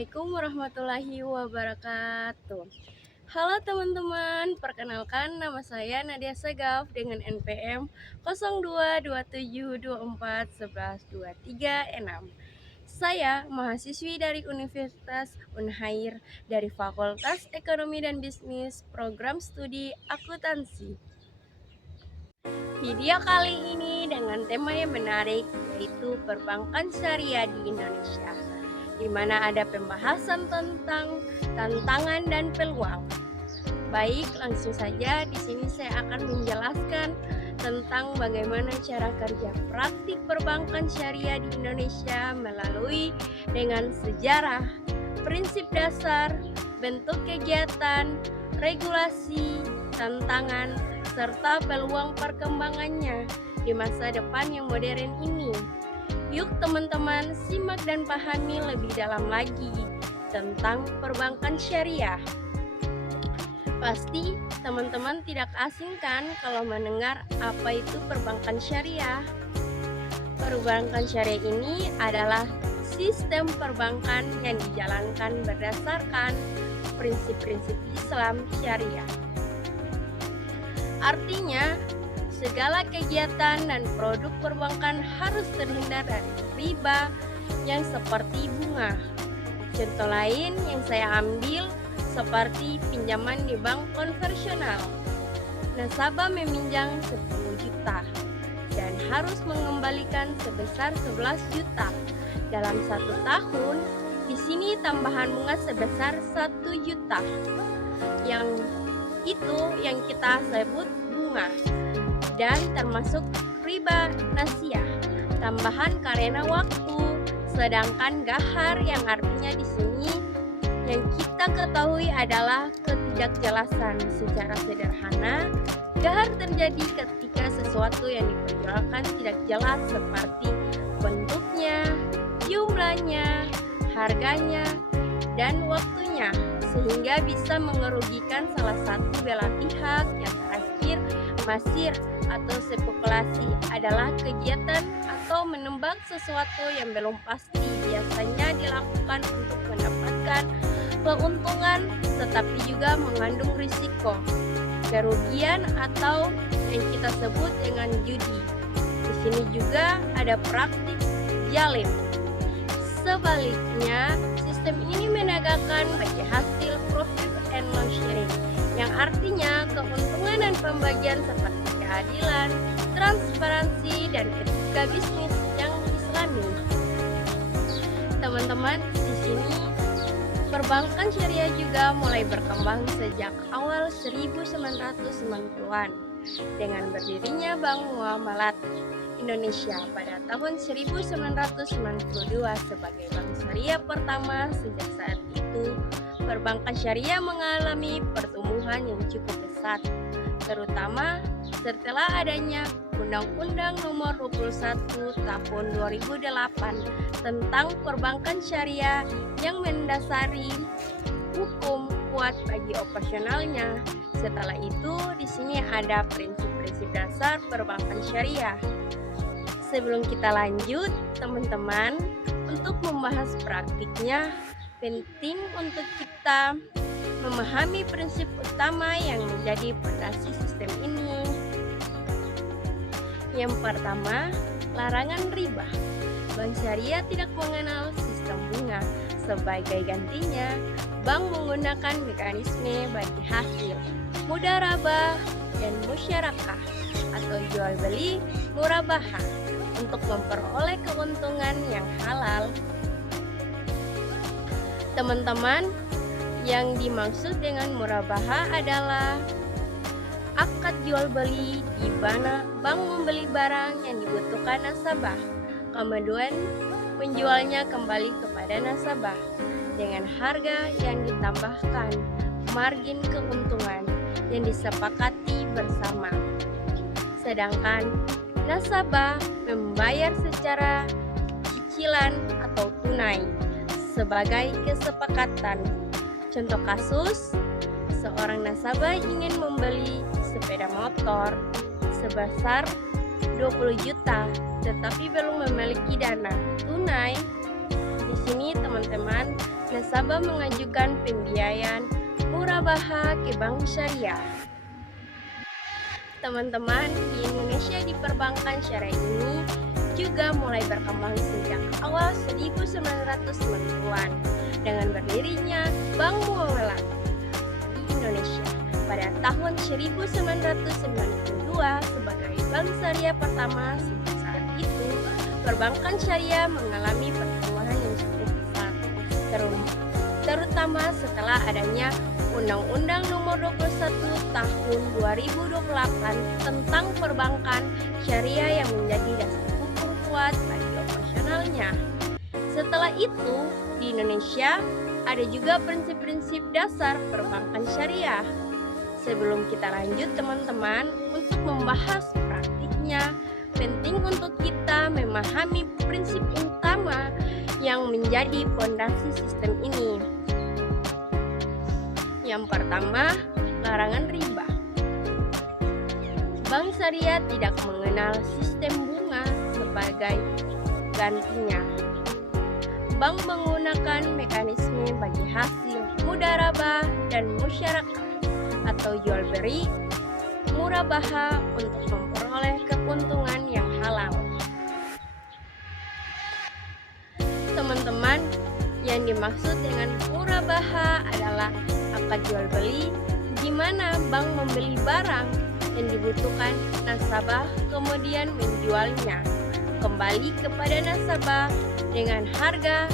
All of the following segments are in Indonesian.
Assalamualaikum warahmatullahi wabarakatuh. Halo teman-teman, perkenalkan nama saya Nadia Segaf dengan NPM 0227241123 Saya mahasiswi dari Universitas Unhair dari Fakultas Ekonomi dan Bisnis, Program Studi Akuntansi. Video kali ini dengan tema yang menarik, yaitu perbankan syariah di Indonesia, di mana ada pembahasan tentang tantangan dan peluang. Baik, langsung saja di sini saya akan menjelaskan tentang bagaimana cara kerja praktik perbankan syariah di Indonesia melalui dengan sejarah, prinsip dasar, bentuk kegiatan, regulasi, tantangan, serta peluang perkembangannya di masa depan yang modern ini. Yuk teman-teman, simak dan pahami lebih dalam lagi tentang perbankan syariah. Pasti teman-teman tidak asing kan kalau mendengar apa itu perbankan syariah. Perbankan syariah ini adalah sistem perbankan yang dijalankan berdasarkan prinsip-prinsip Islam syariah. Artinya, segala kegiatan dan produk perbankan harus terhindar dari riba yang seperti bunga. Contoh lain yang saya ambil seperti pinjaman di bank konvensional. Nasabah meminjam 10 juta dan harus mengembalikan sebesar 11 juta dalam 1 tahun. Di sini tambahan bunga sebesar 1 juta. Yang itu yang kita sebut bunga dan termasuk riba nasiah, tambahan karena waktu. Sedangkan gahar yang artinya di sini yang kita ketahui adalah ketidakjelasan. Secara sederhana, gahar terjadi ketika sesuatu yang diperjualkan tidak jelas seperti bentuknya, jumlahnya, harganya, dan waktunya, sehingga bisa mengerugikan salah satu belah pihak. Yang terakhir, masir atau spekulasi adalah kegiatan atau menembak sesuatu yang belum pasti, biasanya dilakukan untuk mendapatkan keuntungan tetapi juga mengandung risiko, kerugian atau yang kita sebut dengan judi. Di sini juga ada praktik zalim. Sebaliknya, sistem ini menegakkan bagi hasil profit and loss sharing, yang artinya keuntungan dan pembagian seperti keadilan, transparansi, dan etika bisnis yang islami. Teman-teman, di sini perbankan syariah juga mulai berkembang sejak awal 1990-an dengan berdirinya Bank Muamalat Indonesia pada tahun 1992 sebagai bank syariah pertama. Sejak saat itu, perbankan syariah mengalami pertumbuhan yang cukup pesat, terutama setelah adanya Undang-Undang Nomor 21 Tahun 2008 tentang perbankan syariah yang mendasari hukum kuat bagi operasionalnya. Setelah itu, di sini ada prinsip-prinsip dasar perbankan syariah. Sebelum kita lanjut, teman-teman, untuk membahas praktiknya, penting untuk kita memahami prinsip utama yang menjadi fondasi sistem ini. Yang pertama, larangan riba. Bank syariah tidak mengenal sistem bunga. Sebagai gantinya, bank menggunakan mekanisme bagi hasil, mudharabah dan musyarakah atau jual beli murabahah untuk memperoleh keuntungan yang halal. Teman-teman, yang dimaksud dengan murabahah adalah akad jual beli di mana bank membeli barang yang dibutuhkan nasabah, kemudian menjualnya kembali kepada nasabah dengan harga yang ditambahkan margin keuntungan yang disepakati bersama. Sedangkan nasabah membayar secara cicilan atau tunai sebagai kesepakatan. Contoh kasus, seorang nasabah ingin membeli sepeda motor sebesar 20 juta tetapi belum memiliki dana tunai Di sini teman-teman, nasabah mengajukan pembiayaan murabahah ke bank syariah. Teman-teman, di Indonesia di perbankan syariah ini juga mulai berkembang sejak awal 1990-an dengan berdirinya Bank Muamalat di Indonesia pada tahun 1992 sebagai bank syariah pertama. Saat itu, perbankan syariah mengalami pertumbuhan yang cukup besar, terutama setelah adanya Undang-Undang Nomor 21 Tahun 2028 tentang perbankan syariah yang menjadi dasar hukum kuat bagi operasionalnya. Setelah itu, di Indonesia ada juga prinsip-prinsip dasar perbankan syariah. Sebelum kita lanjut teman-teman, untuk membahas praktiknya, penting untuk kita memahami prinsip utama yang menjadi fondasi sistem ini. Yang pertama, larangan riba. Bank syariah tidak mengenal sistem bunga sebagai gantinya. Bank menggunakan mekanisme bagi hasil mudharabah dan musyarakah atau jual beli murabahah untuk memperoleh keuntungan yang halal. Teman-teman, yang dimaksud dengan murabahah adalah akad jual beli, di mana bank membeli barang yang dibutuhkan nasabah kemudian menjualnya kembali kepada nasabah dengan harga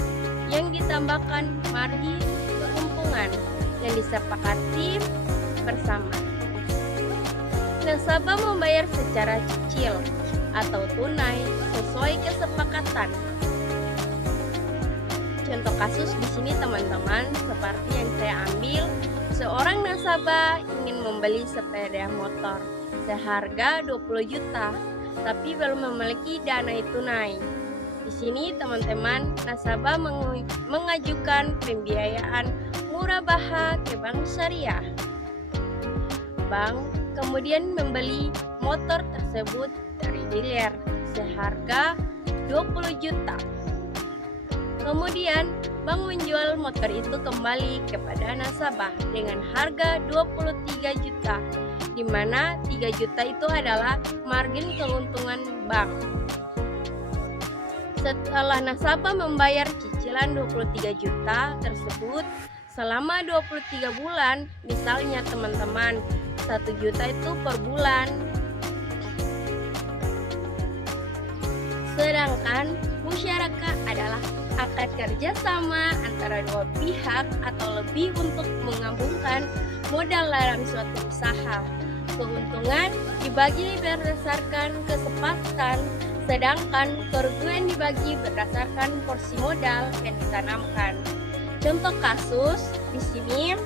yang ditambahkan margin keuntungan yang disepakati bersama. Nasabah membayar secara cicil atau tunai sesuai kesepakatan. Contoh kasus di sini teman-teman, seperti yang saya ambil, seorang nasabah ingin membeli sepeda motor seharga 20 juta, tapi belum memiliki dana tunai. Di sini teman-teman, nasabah mengajukan pembiayaan murabahah ke bank syariah. Bank kemudian membeli motor tersebut dari dealer seharga 20 juta. Kemudian, bank menjual motor itu kembali kepada nasabah dengan harga 23 juta, di mana 3 juta itu adalah margin keuntungan bank. Setelah nasabah membayar cicilan 23 juta tersebut selama 23 bulan, misalnya teman-teman, 1 juta itu per bulan. Sedangkan musyarakah adalah akad kerjasama antara dua pihak atau lebih untuk menggabungkan modal dalam suatu usaha. Keuntungan dibagi berdasarkan kesepakatan, sedangkan kerugian dibagi berdasarkan porsi modal yang ditanamkan. Contoh kasus di sini,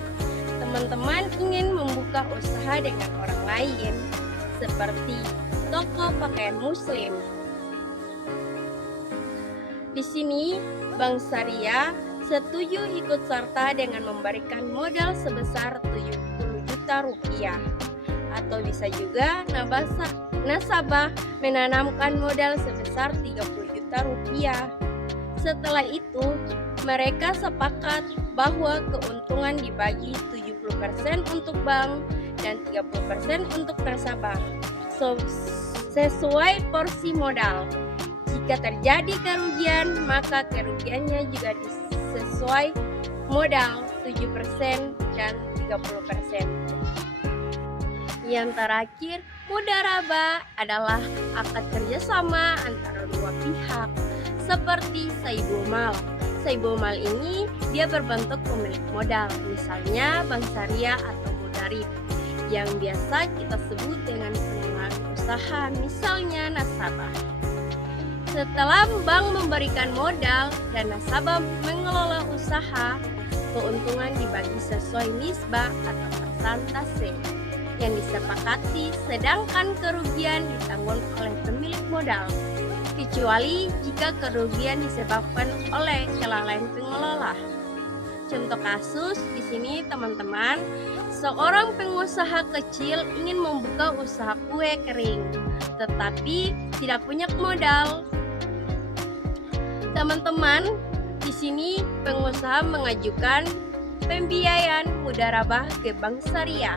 teman-teman ingin membuka usaha dengan orang lain, seperti toko pakaian muslim. Di sini, Bank Syariah setuju ikut serta dengan memberikan modal sebesar 70 juta rupiah. Atau bisa juga nasabah menanamkan modal sebesar 30 juta rupiah. Setelah itu, mereka sepakat bahwa keuntungan dibagi 70% untuk bank dan 30% untuk nasabah, sesuai porsi modal. Jika terjadi kerugian, maka kerugiannya juga sesuai modal 7% dan 30%. Yang terakhir, mudharabah adalah akad kerjasama antara dua pihak, seperti saibul mal. Saibul mal ini dia berbentuk pemilik modal, misalnya bank syariah atau mudharib, yang biasa kita sebut dengan pengelolaan usaha, misalnya nasabah. Setelah bank memberikan modal dan nasabah mengelola usaha, keuntungan dibagi sesuai nisbah atau persentase yang disepakati, sedangkan kerugian ditanggung oleh pemilik modal, kecuali jika kerugian disebabkan oleh kelalaian pengelola. Contoh kasus di sini teman-teman, seorang pengusaha kecil ingin membuka usaha kue kering, tetapi tidak punya modal. Teman-teman, di sini pengusaha mengajukan pembiayaan mudharabah ke Bank Syariah.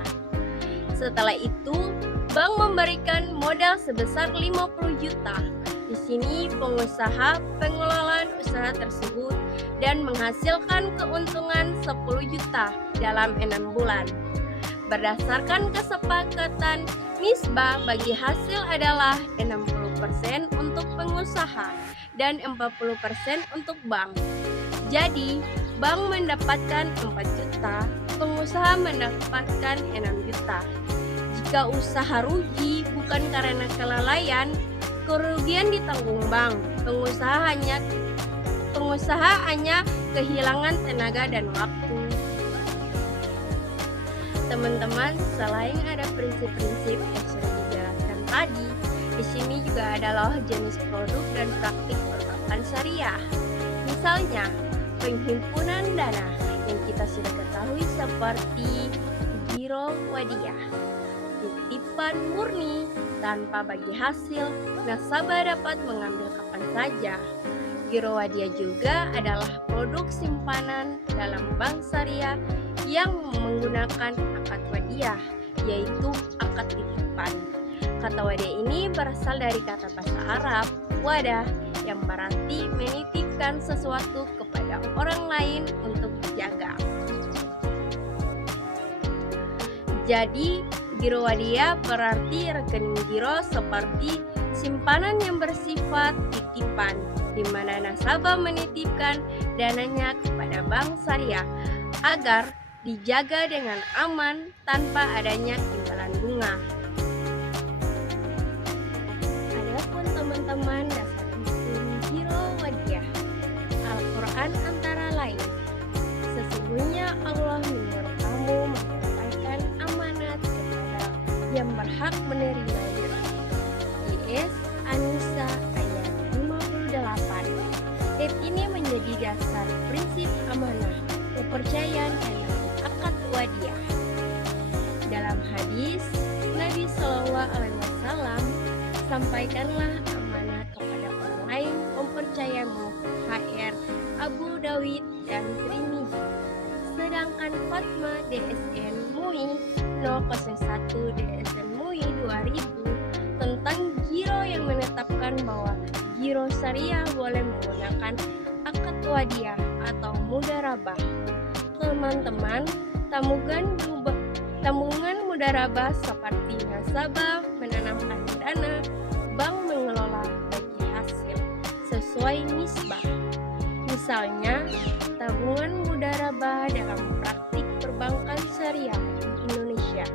Setelah itu, bank memberikan modal sebesar 50 juta. Di sini pengusaha pengelolaan usaha tersebut dan menghasilkan keuntungan 10 juta dalam 6 bulan. Berdasarkan kesepakatan, nisbah bagi hasil adalah 60% untuk pengusaha dan 40% untuk bank. Jadi, bank mendapatkan 4 juta, pengusaha mendapatkan 6 juta. Jika usaha rugi bukan karena kelalaian, kerugian ditanggung bank. Pengusaha hanya kehilangan tenaga dan waktu. Teman-teman, selain ada prinsip-prinsip yang sudah dijelaskan tadi, di sini juga ada loh jenis produk dan praktik perbankan syariah. Misalnya, penghimpunan dana yang kita sudah ketahui seperti giro wadiyah, titipan murni tanpa bagi hasil, nasabah dapat mengambil kapan saja. Giro wadiyah juga adalah produk simpanan dalam bank syariah yang menggunakan akad wadiyah, yaitu akad titipan. Kata wadiyah ini berasal dari kata bahasa Arab wadah, yang berarti menitipkan sesuatu kepada orang lain untuk dijaga. Jadi, giro wadiyah berarti rekening giro seperti simpanan yang bersifat titipan, di mana nasabah menitipkan dananya kepada bank syariah agar dijaga dengan aman tanpa adanya imbalan bunga. Adapun teman-teman dasar hukum giro wadiyah, Al-Quran antara lain, sesungguhnya Allah menyuruh kamu menyampaikan amanat kepada yang berhak menerimanya. IS An-Nisa ayat 58. Ayat ini menjadi dasar prinsip amanah, kepercayaan dan akad wadiyah. Dalam hadis Nabi Shallallahu Alaihi Wasallam, sampaikanlah amanah kepada orang lain mempercayamu. HR Abu Dawud dan Tirmidzi. Sedangkan Fatma DSN MUI 001 DSN MUI 2000 tentang giro yang menetapkan bahwa giro syariah boleh menggunakan akad wadiyah atau mudharabah. Teman-teman, tabungan mudharabah seperti nasabah menanamkan dana, bank mengelola bagi hasil sesuai nisbah. Misalnya, tabungan mudharabah dalam praktik perbankan syariah di Indonesia.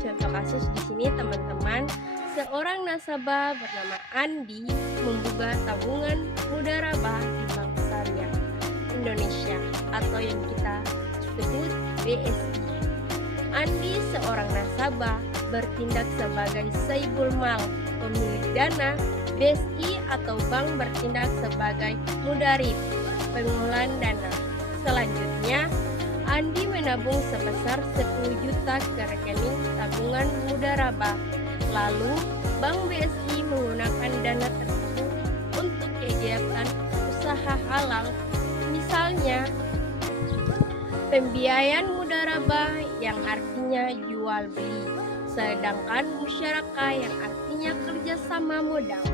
Contoh kasus di sini teman-teman, seorang nasabah bernama Andi membuka tabungan mudharabah di Bank Syariah Indonesia atau yang kita sebut BSI. Andi seorang nasabah bertindak sebagai saibul mal, pemilik dana. BSI atau bank bertindak sebagai mudarib, pengelolaan dana. Selanjutnya, Andi menabung sebesar 10 juta ke rekening tabungan mudharabah. Lalu, Bank BSI menggunakan dana tersebut untuk kegiatan usaha halal. Misalnya, pembiayaan mudharabah yang artinya jual beli, sedangkan musyarakah yang artinya kerjasama modal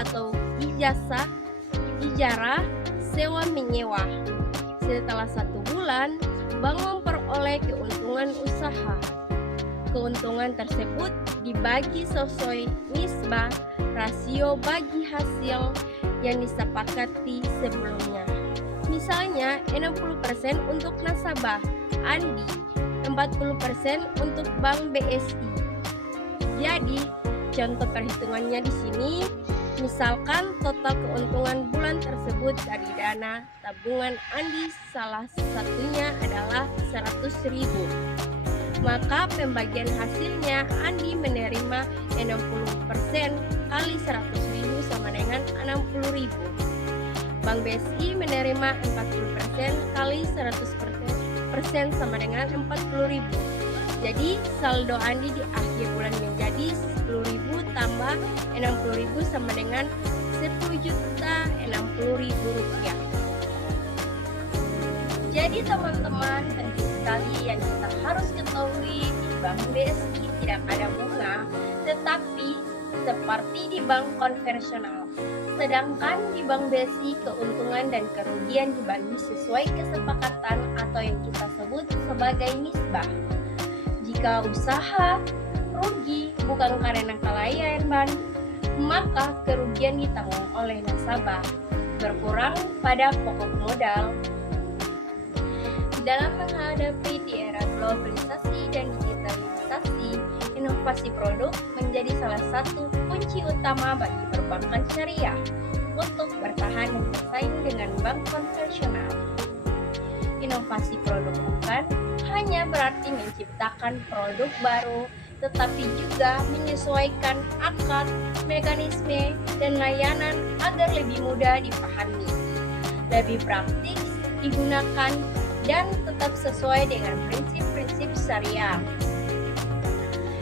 atau ijarah sewa menyewa. Setelah 1 bulan, bank memperoleh keuntungan usaha. Keuntungan tersebut dibagi sesuai nisbah rasio bagi hasil yang disepakati sebelumnya. Misalnya 60% untuk nasabah Andi, 40% untuk bank BSI. Jadi, contoh perhitungannya di sini, misalkan total keuntungan bulan tersebut dari dana tabungan Andi salah satunya adalah 100.000. Maka pembagian hasilnya Andi menerima 60% kali 100.000 sama dengan 60.000. Bank BSI menerima 40% kali 100% sama dengan 40.000. Jadi saldo Andi di akhir bulan menjadi 10.000 tambah 60.000 sama dengan 10.060.000 rupiah. Jadi teman-teman, penting sekali yang kita harus ketahui di Bank BSI tidak ada bunga, tetapi seperti di bank konvensional. Sedangkan di Bank BSI keuntungan dan kerugian dibagi sesuai kesepakatan atau yang kita sebut sebagai nisbah. Jika usaha rugi bukan karena kelalaian bank, maka kerugian ditanggung oleh nasabah, berkurang pada pokok modal. Dalam menghadapi di era globalisasi dan digitalisasi, inovasi produk menjadi salah satu kunci utama bagi perbankan syariah untuk bertahan dan bersaing dengan bank konvensional. Inovasi produk bukan hanya berarti menciptakan produk baru, tetapi juga menyesuaikan akad, mekanisme, dan layanan agar lebih mudah dipahami, lebih praktis digunakan, dan tetap sesuai dengan prinsip-prinsip syariah.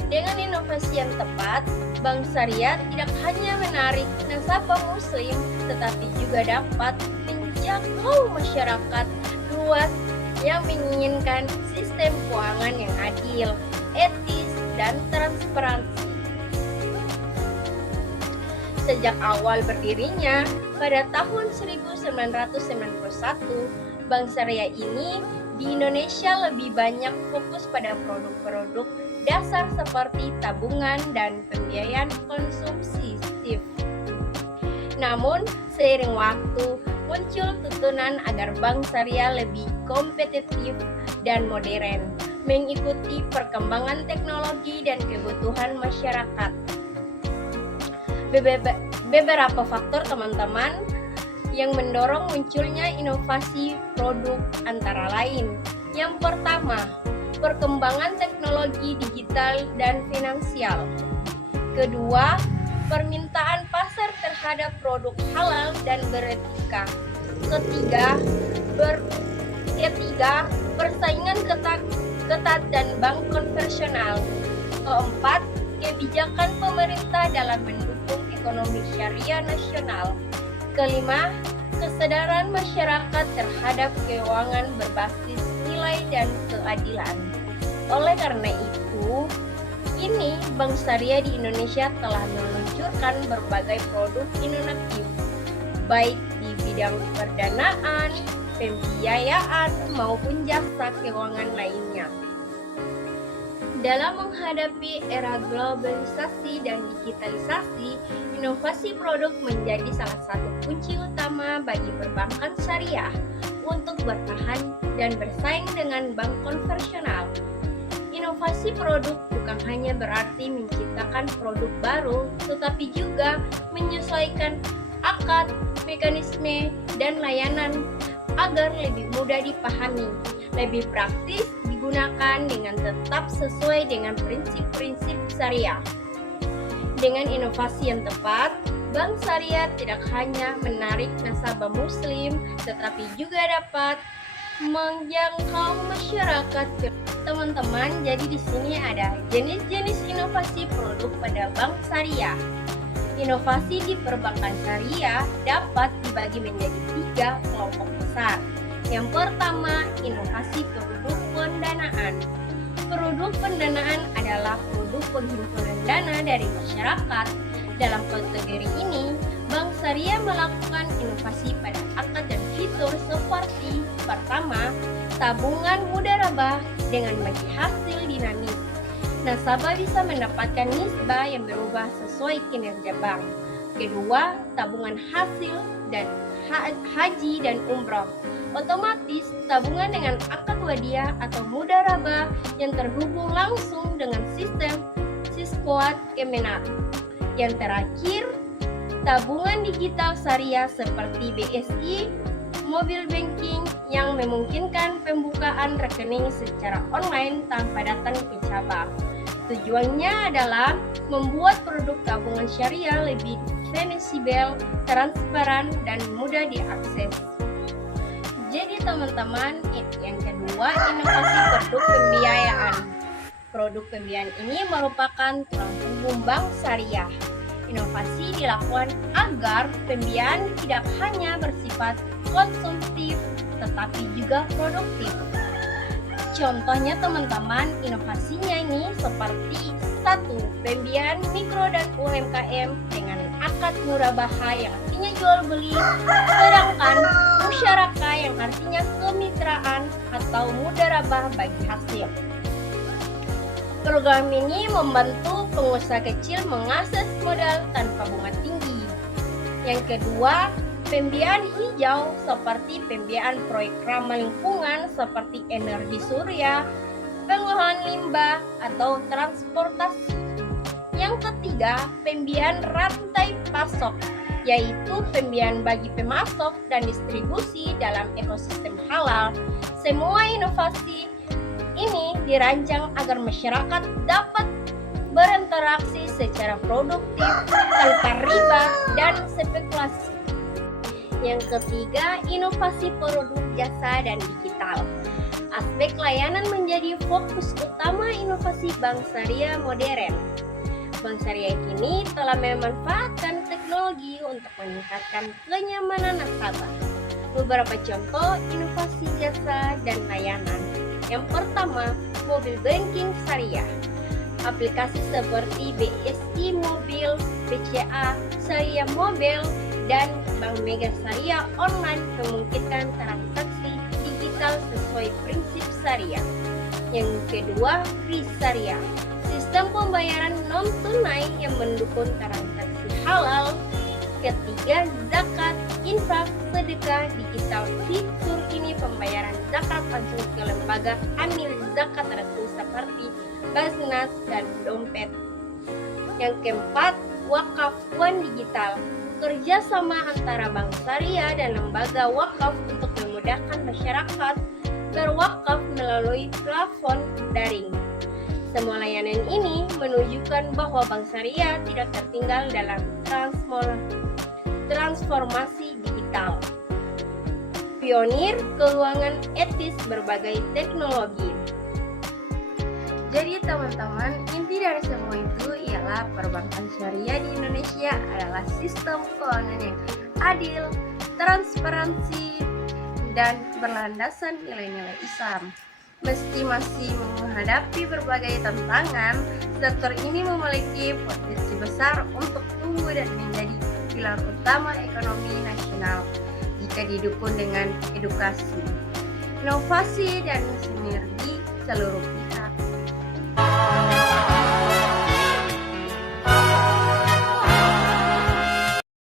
Dengan inovasi yang tepat, bank syariah tidak hanya menarik nasabah muslim, tetapi juga dapat menjangkau masyarakat luas yang menginginkan sistem keuangan yang adil, etis, dan transparansi. Sejak awal berdirinya pada tahun 1991, Bank Syariah ini di Indonesia lebih banyak fokus pada produk-produk dasar seperti tabungan dan pembiayaan konsumsi. Namun, seiring waktu muncul tuntunan agar Bank Syariah lebih kompetitif dan modern, mengikuti perkembangan teknologi dan kebutuhan masyarakat. Beberapa faktor teman-teman yang mendorong munculnya inovasi produk antara lain. Yang pertama, perkembangan teknologi digital dan finansial. Kedua, permintaan pasar terhadap produk halal dan beretika. Ketiga, persaingan ketat dan bank konvensional. Keempat, kebijakan pemerintah dalam mendukung ekonomi syariah nasional. Kelima, kesadaran masyarakat terhadap keuangan berbasis nilai dan keadilan. Oleh karena itu, kini Bank Syariah di Indonesia telah meluncurkan berbagai produk inovatif, baik di bidang perdanaan, pembiayaan, maupun jasa keuangan lainnya. Dalam menghadapi era globalisasi dan digitalisasi, inovasi produk menjadi salah satu kunci utama bagi perbankan syariah untuk bertahan dan bersaing dengan bank konvensional. Inovasi produk bukan hanya berarti menciptakan produk baru, tetapi juga menyesuaikan akad, mekanisme, dan layanan agar lebih mudah dipahami, lebih praktis digunakan dengan tetap sesuai dengan prinsip-prinsip syariah. Dengan inovasi yang tepat, Bank Syariah tidak hanya menarik nasabah muslim, tetapi juga dapat menjangkau masyarakat. Teman-teman, jadi di sini ada jenis-jenis inovasi produk pada Bank Syariah. Inovasi di perbankan syariah dapat dibagi menjadi 3 kelompok besar. Yang pertama, inovasi produk pendanaan. Produk pendanaan adalah produk penghimpunan dana dari masyarakat. Dalam kategori ini, Bank Syariah melakukan inovasi pada akad dan fitur seperti pertama, tabungan mudharabah dengan bagi hasil dinamis. Nasabah bisa mendapatkan nisbah yang berubah sesuai kinerja bank. Kedua, tabungan hasil dan haji dan umroh. Otomatis tabungan dengan akad wadiah atau mudharabah yang terhubung langsung dengan sistem Sisquad Kemenak. Yang terakhir, tabungan digital syariah seperti BSI, mobile banking yang memungkinkan pembukaan rekening secara online tanpa datang ke cabang. Tujuannya adalah membuat produk tabungan syariah lebih fleksibel, transparan, dan mudah diakses. Jadi teman-teman, yang kedua, inovasi produk pembiayaan. Produk pembiayaan ini merupakan tulang punggung bank syariah. Inovasi dilakukan agar pembiayaan tidak hanya bersifat konsumtif, tetapi juga produktif. Contohnya teman-teman, inovasinya ini seperti satu, pembiayaan mikro dan UMKM dengan akad murabahah yang artinya jual beli, sedangkan musyarakah yang artinya kemitraan atau mudharabah bagi hasil. Program ini membantu pengusaha kecil mengakses modal tanpa bunga tinggi. Yang kedua, pembiayaan hijau seperti pembiayaan proyek ramah lingkungan seperti energi surya, pengolahan limbah, atau transportasi. Yang ketiga, pembiayaan rantai pasok, yaitu pembiayaan bagi pemasok dan distribusi dalam ekosistem halal. Semua inovasi ini dirancang agar masyarakat dapat berinteraksi secara produktif tanpa riba dan spekulasi. Yang ketiga, inovasi produk, jasa, dan digital. Aspek layanan menjadi fokus utama inovasi bank syariah modern. Bank syariah kini telah memanfaatkan teknologi untuk meningkatkan kenyamanan nasabah. Beberapa contoh inovasi jasa dan layanan. Yang pertama, mobil banking syariah. Aplikasi seperti BSI Mobil, BCA Syariah Mobil, dan Bank Mega Syariah Online memungkinkan transaksi digital sesuai prinsip syariah. Yang kedua, kris syariah. Sistem pembayaran non-tunai yang mendukung transaksi halal. Ketiga, zakat, infak, sedekah digital. Fitur ini pembayaran zakat langsung ke lembaga amil zakat resmi seperti Basnas dan dompet. Yang keempat, wakaf uang digital. Kerjasama antara bank syariah dan lembaga wakaf untuk memudahkan masyarakat berwakaf melalui plafon daring. Semua layanan ini menunjukkan bahwa bank syariah tidak tertinggal dalam transformasi digital. Pionir keuangan etis berbagai teknologi. Jadi teman-teman, inti dari semua itu ialah perbankan syariah di Indonesia adalah sistem keuangan yang adil, transparansi, dan berlandasan nilai-nilai Islam. Meski masih menghadapi berbagai tantangan, sektor ini memiliki potensi besar untuk tumbuh dan menjadi pilar utama ekonomi nasional jika didukung dengan edukasi, inovasi, dan sinergi seluruh pihak.